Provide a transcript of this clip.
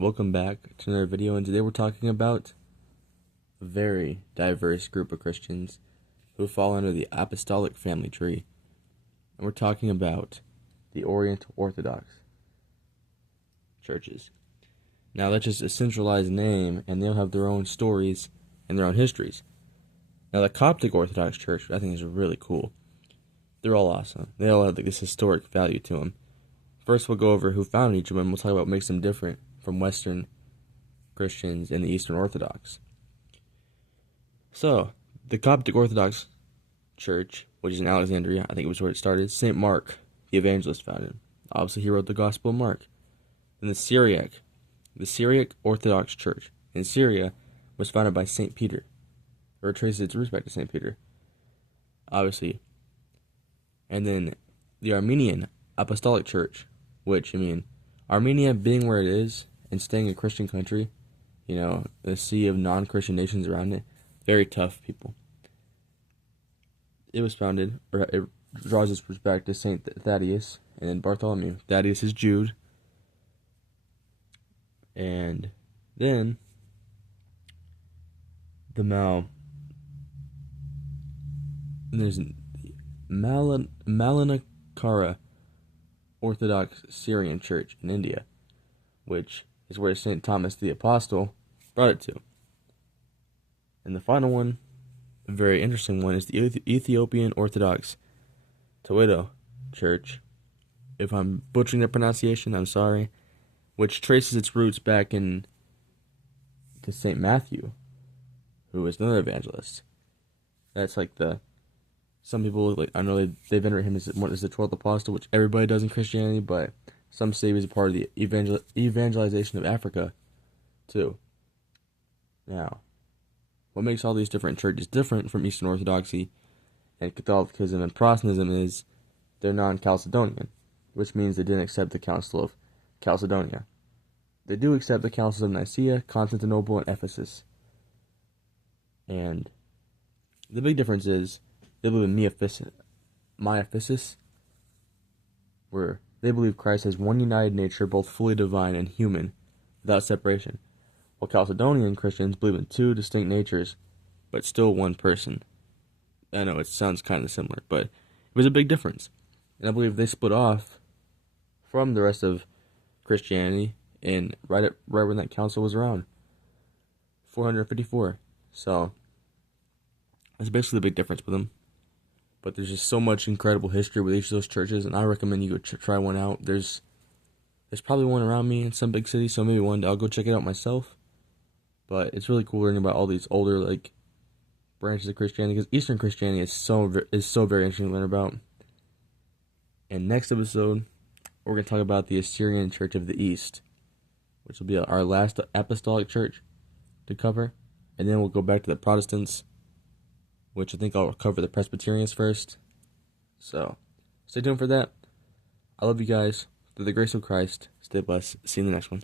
welcome back to another video, and today we're talking about a very diverse group of Christians who fall under the apostolic family tree. And we're talking about the Oriental Orthodox churches. Now that's just a centralized name, and they'll have their own stories and their own histories. Now the Coptic Orthodox Church, I think, is really cool. They're all awesome. They all have this historic value to them. First, we'll go over who founded each of them. We'll talk about what makes them different from Western Christians and the Eastern Orthodox. So, the Coptic Orthodox Church, which is in Alexandria, I think it was where it started. St. Mark, the evangelist, founded. Obviously, he wrote the Gospel of Mark. And the Syriac Orthodox Church in Syria was founded by St. Peter, or traces its roots back to St. Peter, obviously. And then the Armenian Apostolic Church, which, Armenia being where it is and staying a Christian country, the sea of non-Christian nations around it, very tough people. It was founded, or it draws its roots back to St. Thaddeus and then Bartholomew. Thaddeus is Jude. And then there's Malankara Orthodox Syrian Church in India, which is where St. Thomas the Apostle brought it to. And the final one, a very interesting one, is the Ethiopian Orthodox Tewahedo Church. If I'm butchering the pronunciation, I'm sorry. Which traces its roots back to St. Matthew, who was another evangelist. That's like some people, I know they venerate him as the 12th apostle, which everybody does in Christianity, but some say he was a part of the evangelization of Africa, too. Now, what makes all these different churches different from Eastern Orthodoxy and Catholicism and Protestantism is they're non-Chalcedonian, which means they didn't accept the Council of Chalcedonia. They do accept the Councils of Nicaea, Constantinople, and Ephesus. And the big difference is they believe in Miaphysis, where they believe Christ has one united nature, both fully divine and human, without separation, while Chalcedonian Christians believe in two distinct natures, but still one person. I know it sounds kind of similar, but it was a big difference. And I believe they split off from the rest of Christianity and right when that council was around 454. So that's basically the big difference with them. But there's just so much incredible history with each of those churches, and I recommend you go try one out. There's probably one around me in some big city, so maybe one day I'll go check it out myself. But it's really cool learning about all these older branches of Christianity, because Eastern Christianity is so very interesting to learn about. And next episode, we're going to talk about the Assyrian Church of the East, which will be our last apostolic church to cover. And then we'll go back to the Protestants, which I think I'll cover the Presbyterians first. So, stay tuned for that. I love you guys. Through the grace of Christ, stay blessed. See you in the next one.